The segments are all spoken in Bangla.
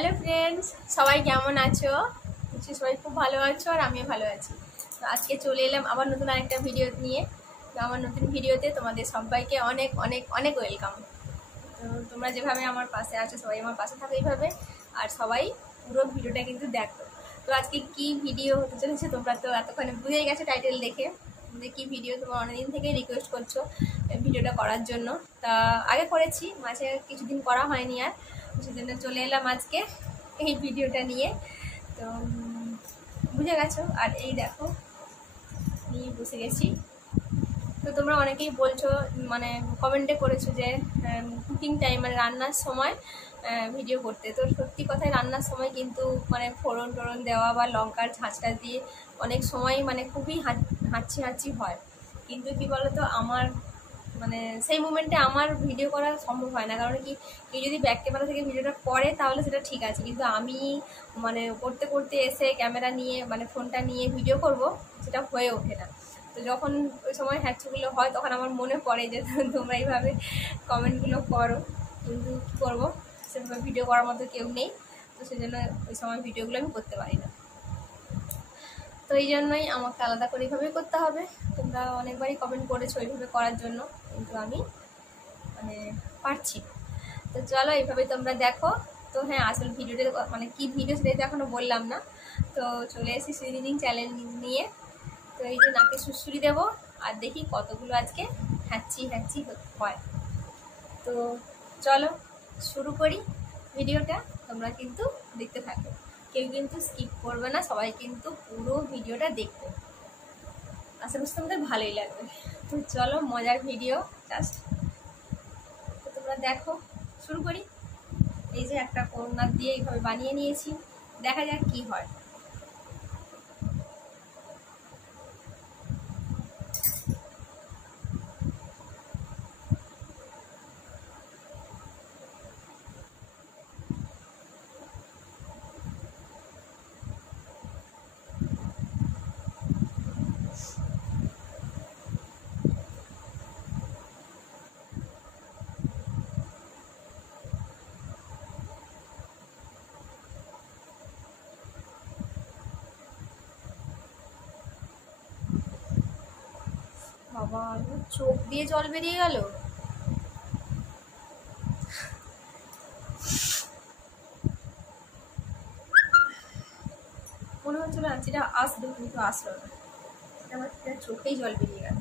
হ্যালো ফ্রেন্ডস, সবাই কেমন আছো? সবাই খুব ভালো আছো আর আমিও ভালো আছি। তো আজকে চলে এলাম আবার নতুন আরেকটা ভিডিও নিয়ে। তো আমার নতুন ভিডিওতে তোমাদের সবাইকে অনেক অনেক অনেক ওয়েলকাম। তো তোমরা যেভাবে আমার পাশে আছো সবাই আমার পাশে থাকো এইভাবে, আর সবাই পুরো ভিডিওটা কিন্তু দেখো। তো আজকে কি ভিডিও হতে চলেছে তোমরা তো এতক্ষণে বুঝেই গেছো টাইটেল দেখে যে কী ভিডিও। তোমরা অনেকদিন থেকেই রিকোয়েস্ট করছো ভিডিওটা করার জন্য। তা আগে করেছি, মাঝে কিছুদিন করা হয়নি, আর সেজন্য চলে এলাম আজকে এই ভিডিওটা নিয়ে। তো বুঝে গেছো, আর এই দেখো নিয়ে বসে গেছি। তো তোমরা অনেকেই বলছো, মানে কমেন্টে করেছো যে কুকিং টাইম মানে রান্নার সময় ভিডিও করতে। তো সত্যি কথাই রান্নার সময় কিন্তু মানে ফোড়ন টোড়ন দেওয়া বা লঙ্কার ঝাঁঝটা দিয়ে অনেক সময় মানে খুবই হাঁচি হয়। কিন্তু কি বলতো, আমার মানে সেই মুমেন্টে আমার ভিডিও করা সম্ভব হয় না। কারণ কি, কেউ যদি ব্যাক ক্যামেরা থেকে ভিডিওটা করে তাহলে সেটা ঠিক আছে, কিন্তু আমি মানে করতে করতে এসে ক্যামেরা নিয়ে মানে ফোনটা নিয়ে ভিডিও করব, সেটা হয়ে ওঠে না। তো যখন ওই সময় হ্যাচগুলো হয় তখন আমার মনে পড়ে যে তোমরা এইভাবে কমেন্টগুলো করো, কিন্তু কী করবো, সেভাবে ভিডিও করার মতো কেউ নেই। তো সেই জন্য ওই সময় ভিডিওগুলো আমি করতে পারি না। তো এই জন্যই আমাকে আলাদা করে এইভাবেই করতে হবে। তোমরা অনেকবারই কমেন্ট করেছো এইভাবে করার জন্য, কিন্তু আমি মানে পারছি। তো চলো এইভাবে তোমরা দেখো। তো হ্যাঁ, আসল ভিডিওটা মানে কি ভিডিও সেটাই তো এখনো বললাম না। তো চলে এসেছি সুইমিং চ্যালেঞ্জ নিয়ে। তো এই যে নাকে সুড়সুড়ি দেবো, আর দেখি কতগুলো আজকে হ্যাঁচি হয়। তো চলো শুরু করি ভিডিওটা। তোমরা কিন্তু দেখতে থাকো, কেউ কিন্তু স্কিপ করবে না, সবাই কিন্তু পুরো ভিডিওটা দেখবে। আশা করছি তোমাদের ভালোই লাগবে। তো চলো, মজার ভিডিও জাস্ট। তো তোমরা দেখো, শুরু করি। এই যে একটা কর্নার দিয়ে এইভাবে বানিয়ে নিয়েছি, দেখা যাক কি হয়। বাবা, চোখ দিয়ে জল বেরিয়ে গেল। মনে হচ্ছিল হাঁচিটা আসবে, কিন্তু আসলো না। আমার চোখেই জল বেরিয়ে গেল।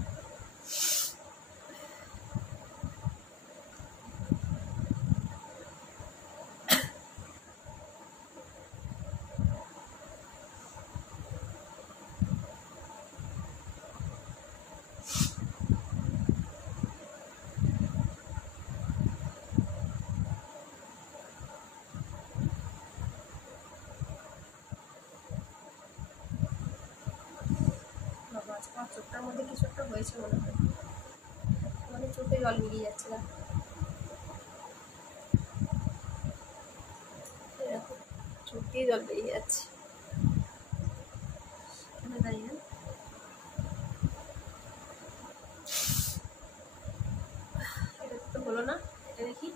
আমার চোখটার মধ্যে কিছু একটা হয়েছে মনে হয়, আমাদের চোখে জল বেরিয়ে যাচ্ছে না। চোখ দিয়ে জল বেরিয়ে যাচ্ছে, জানি না। এটা তো হলো না, এটা দেখি।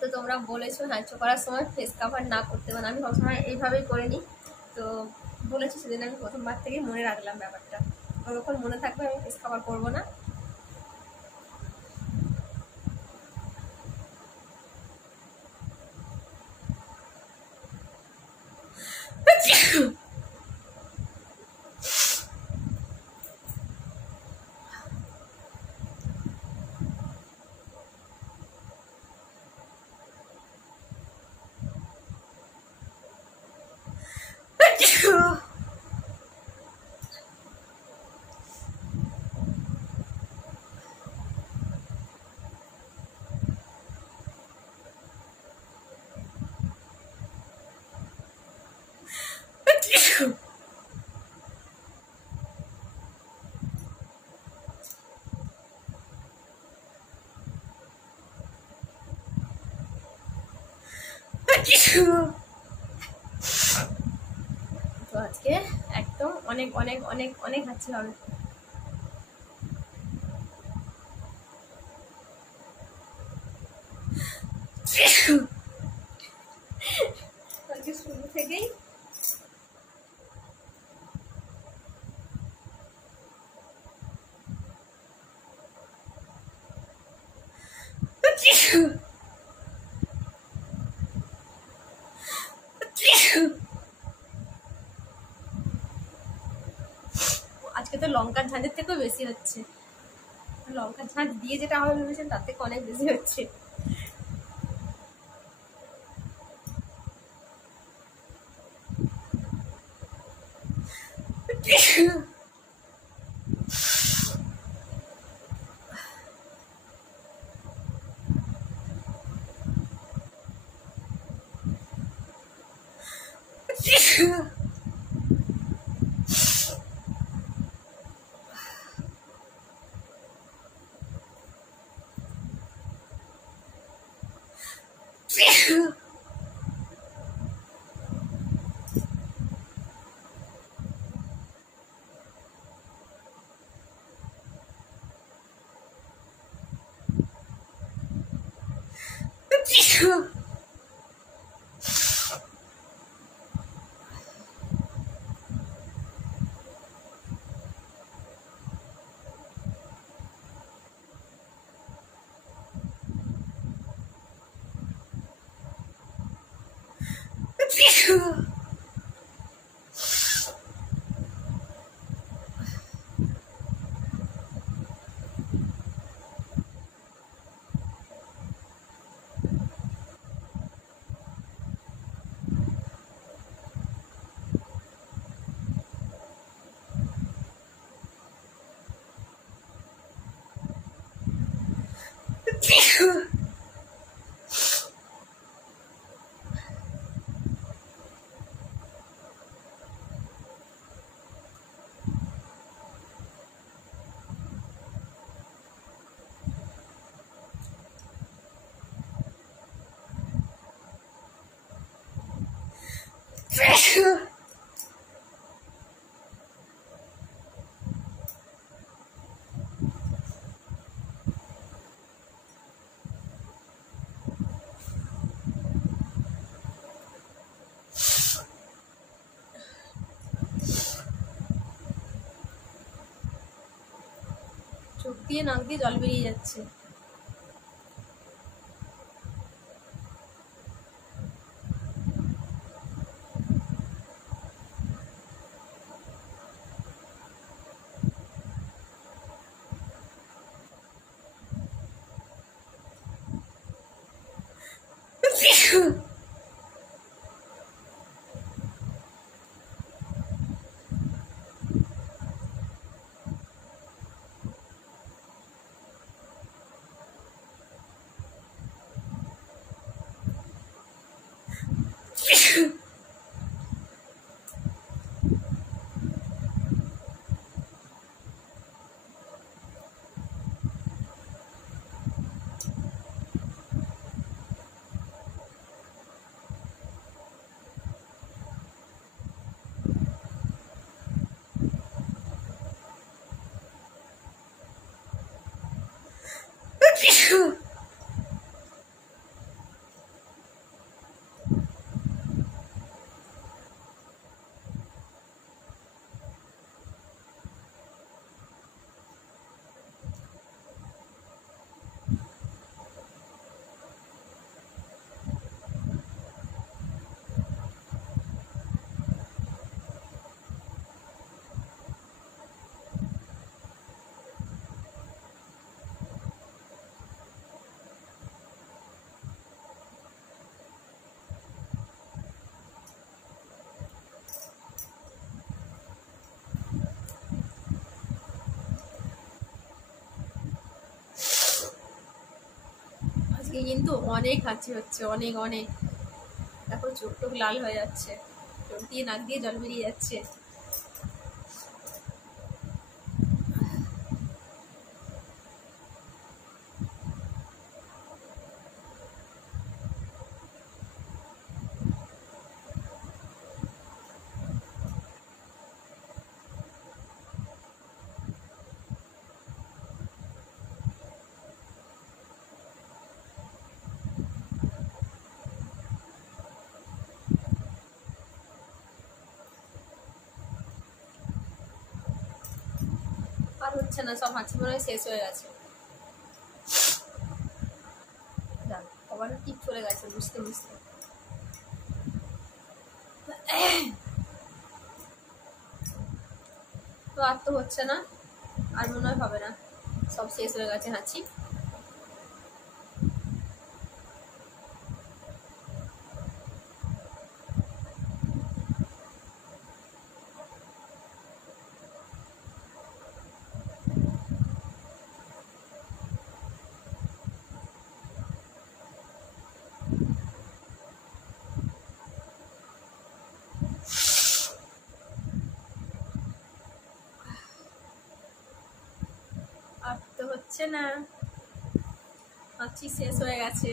তো তোমরা বলেছো হ্যাঁচো করার সময় ফেস কাভার না করতে, মানে আমি সবসময় এইভাবেই করে নিই। তো বলেছি, সেদিন আমি প্রথমবার থেকে মনে রাখলাম ব্যাপারটা। যখন মনে থাকবে আমি ফেস কাভার করবো না। আজকে একদম অনেক অনেক অনেক অনেক হাঁচি হবে। আজকে শুরু থেকেই আজকে তো লঙ্কার ঝাঁঝের থেকেও বেশি হচ্ছে। লঙ্কার ঝাঁঝ দিয়ে যেটা হবে ভেবেছেন তার থেকে অনেক বেশি হচ্ছে। চোখ দিয়ে নাক দিয়ে জল বেরিয়ে যাচ্ছে। আজকে কিন্তু অনেক হাঁচি হচ্ছে, অনেক অনেক। দেখো চোখ টোক লাল হয়ে যাচ্ছে, চোখ দিয়ে নাক দিয়ে জল বেরিয়ে যাচ্ছে। হচ্ছে না, সব হাঁচি মনে হয় শেষ হয়ে গেছে। আবার ঠিক চলে গেছে বুঝতে বুঝতে। তো আর তো হচ্ছে না, আর মনে হয় হবে না, সব শেষ হয়ে গেছে হাঁচি। আর তো হচ্ছে না, হাঁচি শেষ হয়ে গেছে।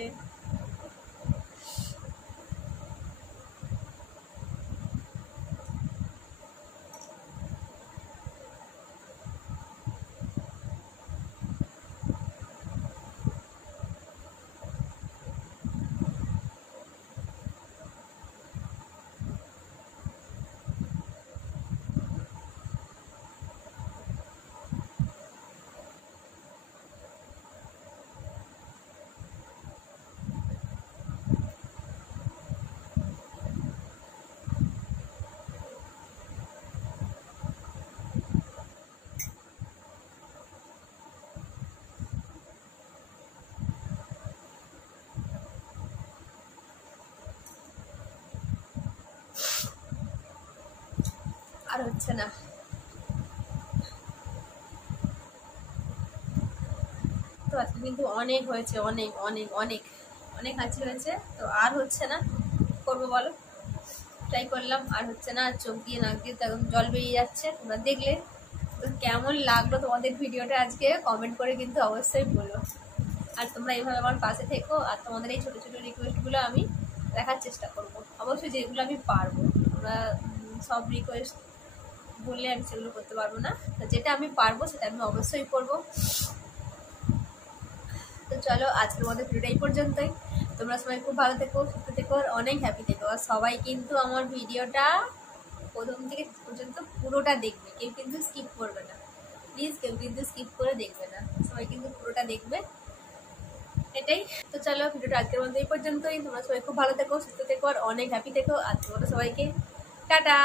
আর হচ্ছে না। তো আজকে কিন্তু অনেক হয়েছে, অনেক অনেক অনেক অনেক হাঁচি হয়েছে। তো আর হচ্ছে না, করবো বলো? ট্রাই করলাম, আর হচ্ছে না। চোখ দিয়ে নাক দিয়ে তো একদম জল বেরিয়ে যাচ্ছে, তোমরা দেখলে। তো কেমন লাগলো তোমাদের ভিডিওটা আজকে কমেন্ট করে কিন্তু অবশ্যই বলো। আর তোমরা এইভাবে আমার পাশে থেকো, আর তোমাদের এই ছোটো ছোটো রিকোয়েস্টগুলো আমি দেখার চেষ্টা করবো, অবশ্যই যেগুলো আমি পারবো। তোমরা সব রিকোয়েস্ট বললে আমি সেগুলো করতে পারবো না, তো যেটা আমি পারবো সেটা আমি অবশ্যই করবো। তো চলো, আজকের মধ্যে ভিডিওটা এই পর্যন্তই। তোমরা সবাই খুব ভালো থেকো, সুস্থ থেকো, আর অনেক হ্যাপি থেকো। আর সবাই কিন্তু আমার ভিডিওটা প্রথম থেকে পর্যন্ত পুরোটা দেখবে, কেউ কিন্তু স্কিপ করবে না প্লিজ, কেউ কিন্তু স্কিপ করে দেখবে না, সবাই কিন্তু পুরোটা দেখবে, এটাই। তো চলো, ভিডিওটা আজকের মধ্যে এই পর্যন্তই। তোমরা সবাই খুব ভালো থেকো, সুস্থ থেকো, আর অনেক হ্যাপি থেকো। আর তোমরা সবাইকে টাটা।